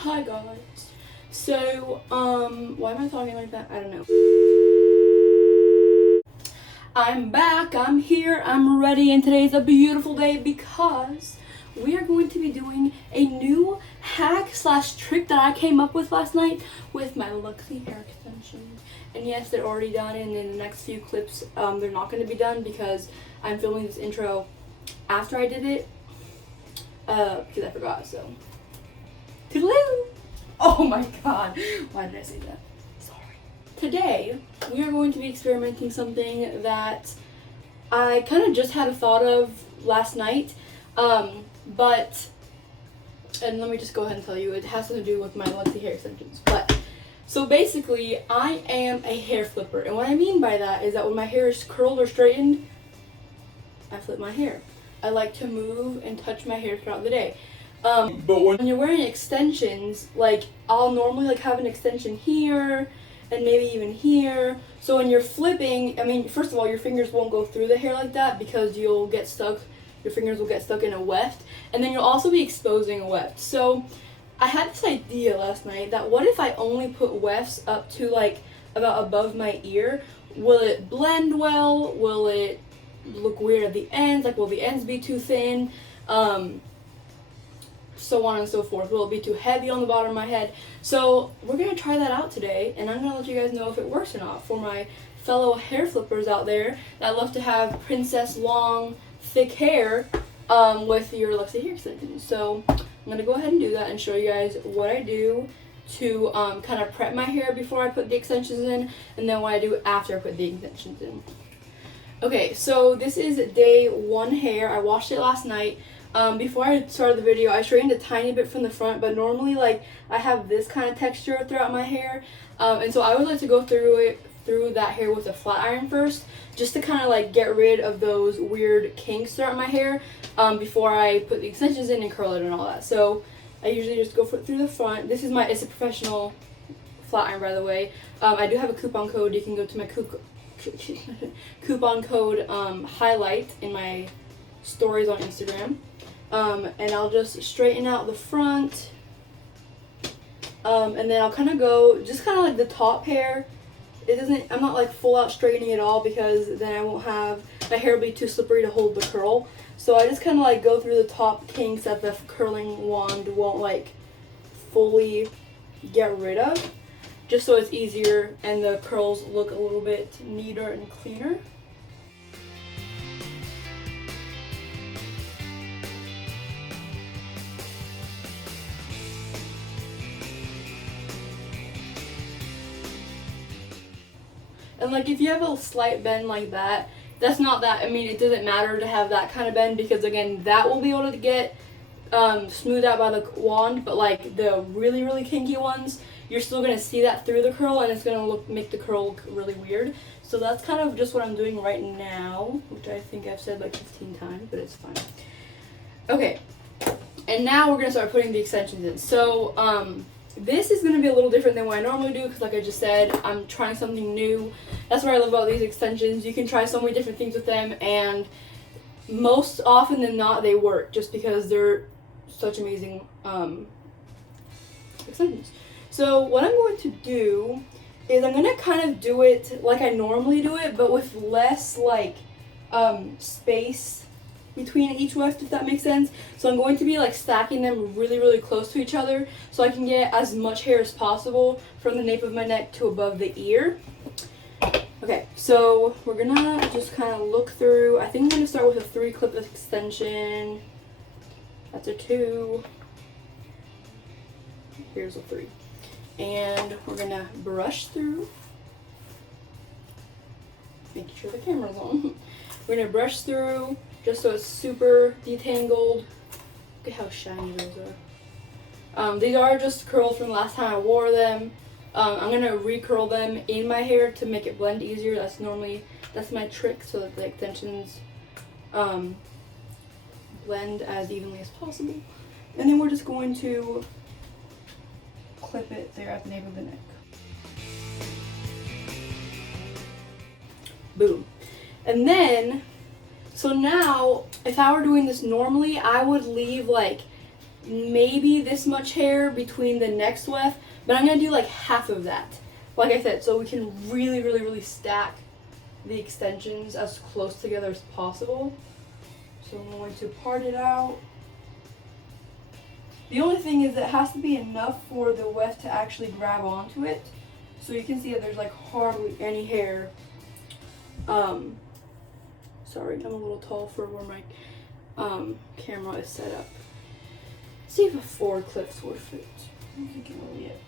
Hi guys. So, why am I talking like that? I don't know. I'm back, I'm here, I'm ready, and today's a beautiful day because we are going to be doing a new hack / trick that I came up with last night with my Luxy hair extensions. And yes, they're already done, and in the next few clips, they're not going to be done because I'm filming this intro after I did it, because I forgot, so. Toodaloo! Oh my god, why did I say that? Sorry. Today, we are going to be experimenting something that I kind of just had a thought of last night, and let me just go ahead and tell you, it has something to do with my Luxy hair extensions. But, so basically, I am a hair flipper, and what I mean by that is that when my hair is curled or straightened, I flip my hair. I like to move and touch my hair throughout the day. But when you're wearing extensions, like, I'll normally like have an extension here and maybe even here. So when you're flipping, I mean, first of all, your fingers won't go through the hair like that because you'll get stuck, your fingers will get stuck in a weft, and then you'll also be exposing a weft. So I had this idea last night that what if I only put wefts up to like about above my ear? Will it blend well? Will it look weird at the ends? Like, will the ends be too thin? So on and so forth. Will it be too heavy on the bottom of my head? So we're going to try that out today, and I'm going to let you guys know if it works or not for my fellow hair flippers out there that love to have princess long, thick hair with your Luxy hair extensions. So I'm going to go ahead and do that and show you guys what I do to kind of prep my hair before I put the extensions in, and then what I do after I put the extensions in. Okay, so this is day 1 hair. I washed it last night. Before I started the video, I straightened a tiny bit from the front, but normally, like, I have this kind of texture throughout my hair, and so I would like to go through that hair with a flat iron first, just to kind of like get rid of those weird kinks throughout my hair, before I put the extensions in and curl it and all that. So I usually just go through the front. This is it's a professional flat iron, by the way. I do have a coupon code. You can go to my coupon code highlight in my stories on Instagram. And I'll just straighten out the front, and then I'll kind of go, just kind of like the top hair. I'm not like full out straightening it all because then I won't have, my hair will be too slippery to hold the curl. So I just kind of like go through the top kinks that the curling wand won't like fully get rid of, just so it's easier and the curls look a little bit neater and cleaner. And like, if you have a slight bend like that, that's not that, I mean, it doesn't matter to have that kind of bend because, again, that will be able to get smoothed out by the wand, but like the really, really kinky ones, you're still going to see that through the curl, and it's going to make the curl look really weird. So that's kind of just what I'm doing right now, which I think I've said like 15 times, but it's fine. Okay, and now we're going to start putting the extensions in. So, this is going to be a little different than what I normally do because, like I just said, I'm trying something new. That's what I love about these extensions. You can try so many different things with them, and most often than not, they work just because they're such amazing extensions. So what I'm going to do is I'm going to kind of do it like I normally do it, but with less like space between each weft, if that makes sense. So I'm going to be like stacking them really, really close to each other so I can get as much hair as possible from the nape of my neck to above the ear. Okay, so we're gonna just kind of look through. I think I'm gonna start with a 3 clip extension. That's a 2. Here's a 3. And we're gonna brush through. Making sure the camera's on. We're gonna brush through just so it's super detangled. Look at how shiny those are. These are just curls from the last time I wore them. I'm gonna recurl them in my hair to make it blend easier. That's my trick, so that the extensions blend as evenly as possible. And then we're just going to clip it there at the nape of the neck. Boom. And then, so now, if I were doing this normally, I would leave like maybe this much hair between the next weft, but I'm going to do like half of that. Like I said, so we can really stack the extensions as close together as possible. So I'm going to part it out. The only thing is it has to be enough for the weft to actually grab onto it. So you can see that there's like hardly any hair. Sorry, I'm a little tall for where my camera is set up. Let's see if a forward clips would fit. I don't think it will yet.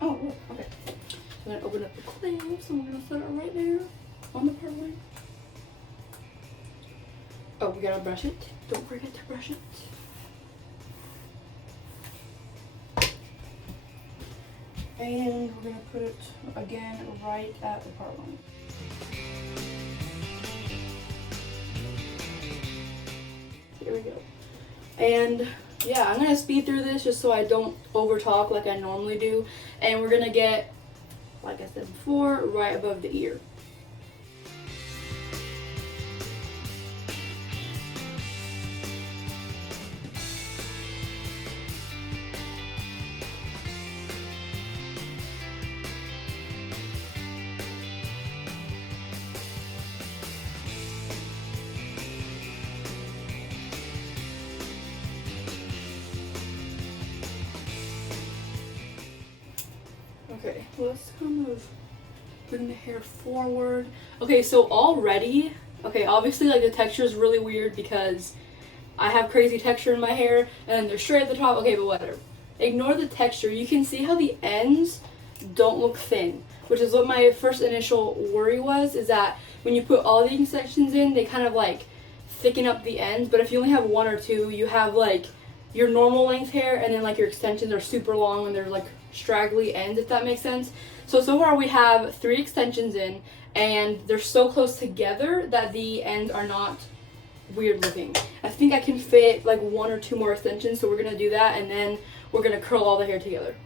Oh, look, okay. So I'm gonna open up the clamps and we're gonna set it right there on the part line. Oh, we gotta brush it. Don't forget to brush it. And we're gonna put it again right at the part line. Here we go. And yeah, I'm gonna speed through this just so I don't over talk like I normally do. And we're gonna get, like I said before, right above the ear. Okay, let's kind of bring the hair forward. Okay, so already, obviously like the texture is really weird because I have crazy texture in my hair and they're straight at the top. Okay, but whatever. Ignore the texture. You can see how the ends don't look thin, which is what my first initial worry was, is that when you put all the sections in, they kind of like thicken up the ends. But if you only have one or two, you have like your normal length hair and then like your extensions are super long and they're like straggly ends, if that makes sense. So far we have 3 extensions in and they're so close together that the ends are not weird looking. I think I can fit like 1 or 2 more extensions, so we're gonna do that and then we're gonna curl all the hair together.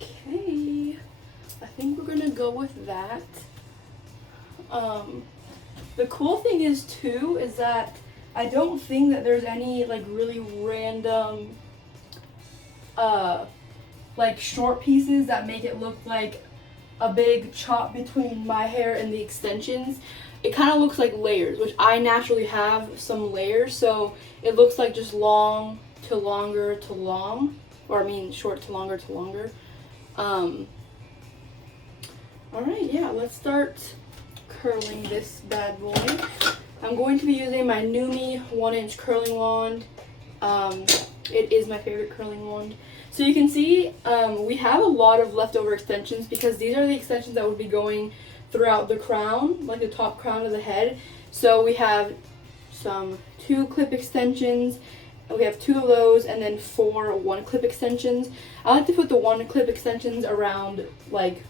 Okay, I think we're gonna go with that. The cool thing is too is that I don't think that there's any like really random like short pieces that make it look like a big chop between my hair and the extensions. It kind of looks like layers, which I naturally have some layers, so it looks like just long to longer to long, or I mean short to longer to longer. Alright, yeah, let's start curling this bad boy. I'm going to be using my nume 1-inch curling wand. It is my favorite curling wand. So you can see we have a lot of leftover extensions because these are the extensions that would be going throughout the crown, like the top crown of the head. So we have some 2 clip extensions. We have 2 of those and then 4 1-clip extensions. I like to put the 1-clip extensions around like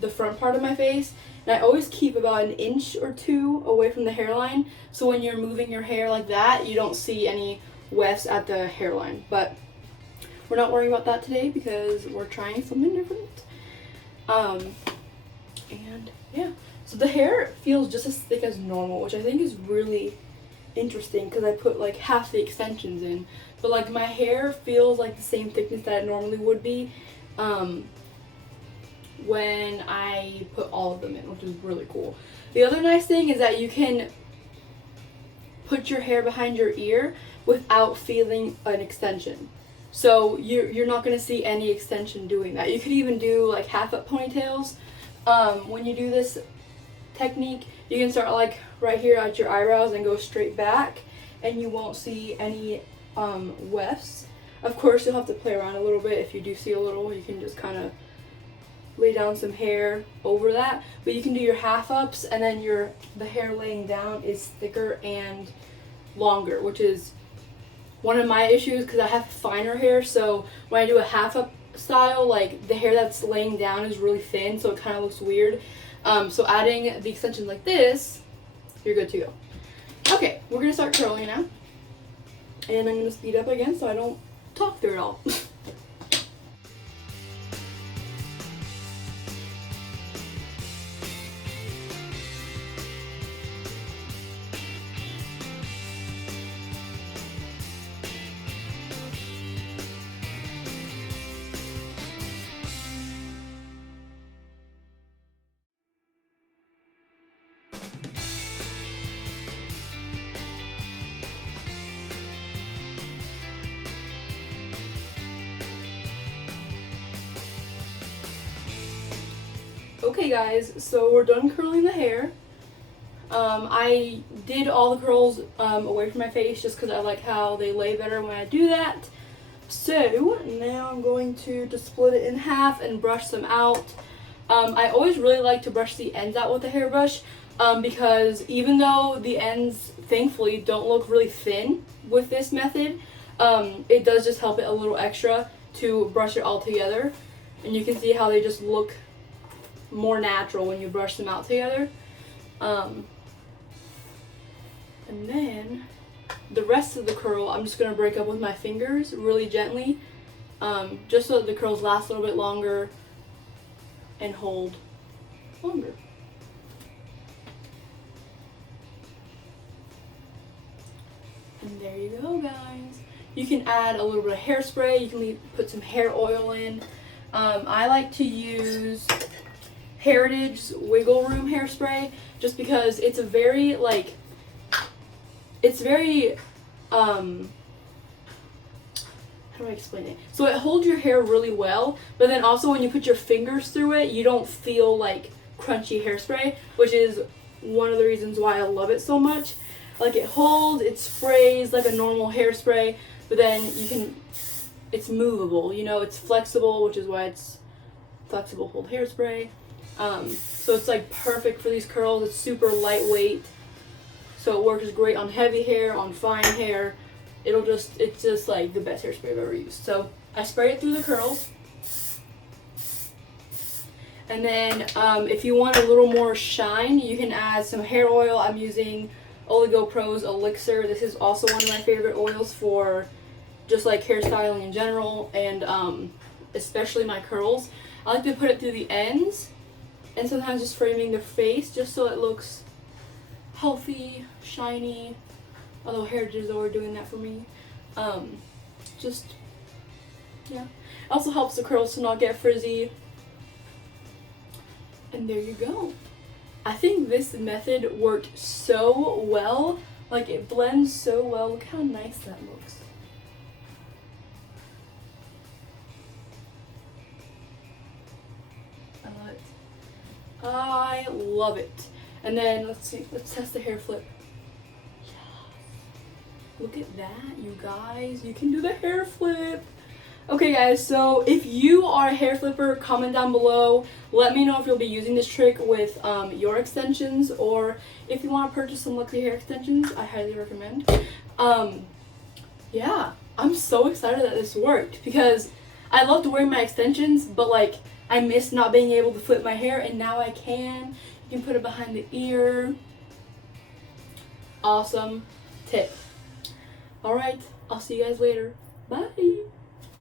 the front part of my face, and I always keep about 1 inch or 2 away from the hairline, so when you're moving your hair like that, you don't see any wefts at the hairline. But we're not worrying about that today because we're trying something different. And yeah, so the hair feels just as thick as normal, which I think is really interesting because I put like half the extensions in, but like my hair feels like the same thickness that it normally would be when I put all of them in, which is really cool. The other nice thing is that you can put your hair behind your ear without feeling an extension. So you're not going to see any extension doing that. You could even do like half up ponytails. When you do this technique, you can start like right here at your eyebrows and go straight back, and you won't see any wefts. Of course, you'll have to play around a little bit. If you do see a little, you can just kind of lay down some hair over that. But you can do your half ups, and then the hair laying down is thicker and longer, which is one of my issues because I have finer hair. So when I do a half up style, like the hair that's laying down is really thin, so it kind of looks weird. So adding the extension like this, you're good to go. Okay, we're gonna start curling now, and I'm gonna speed up again so I don't talk through it all. Okay guys, so we're done curling the hair. I did all the curls away from my face just because I like how they lay better when I do that. So now I'm going to just split it in half and brush them out. I always really like to brush the ends out with a hairbrush because even though the ends thankfully don't look really thin with this method, it does just help it a little extra to brush it all together. And you can see how they just look more natural when you brush them out together. And then the rest of the curl I'm just going to break up with my fingers really gently, just so that the curls last a little bit longer and hold longer. And there you go guys. You can add a little bit of hairspray, you can put some hair oil in. I like to use Heritage Wiggle Room hairspray just because it's a very how do I explain it? So it holds your hair really well, but then also when you put your fingers through it, you don't feel like crunchy hairspray, which is one of the reasons why I love it so much. Like it holds, it sprays like a normal hairspray, but then it's movable, you know, it's flexible, which is why it's flexible hold hairspray. So it's like perfect for these curls. It's super lightweight, so it works great on heavy hair, on fine hair. It's just like the best hairspray I've ever used. So I spray it through the curls, and then if you want a little more shine, you can add some hair oil. I'm using Oligo Pro's Elixir. This is also one of my favorite oils for just like hairstyling in general, and especially my curls. I like to put it through the ends, and sometimes just framing the face just so it looks healthy, shiny. Although Heritage is already doing that for me. Yeah. It also helps the curls to not get frizzy. And there you go. I think this method worked so well. Like it blends so well. Look how nice that looks. I love it. I love it. And then let's test the hair flip. Yes. Look at that, you guys. You can do the hair flip. Okay guys, so if you are a hair flipper, comment down below. Let me know if you'll be using this trick with your extensions, or if you want to purchase some Luxy hair extensions, I highly recommend. Yeah, I'm so excited that this worked because I loved wearing my extensions, but like I missed not being able to flip my hair, and now I can. You can put it behind the ear. Awesome tip. Alright, I'll see you guys later. Bye!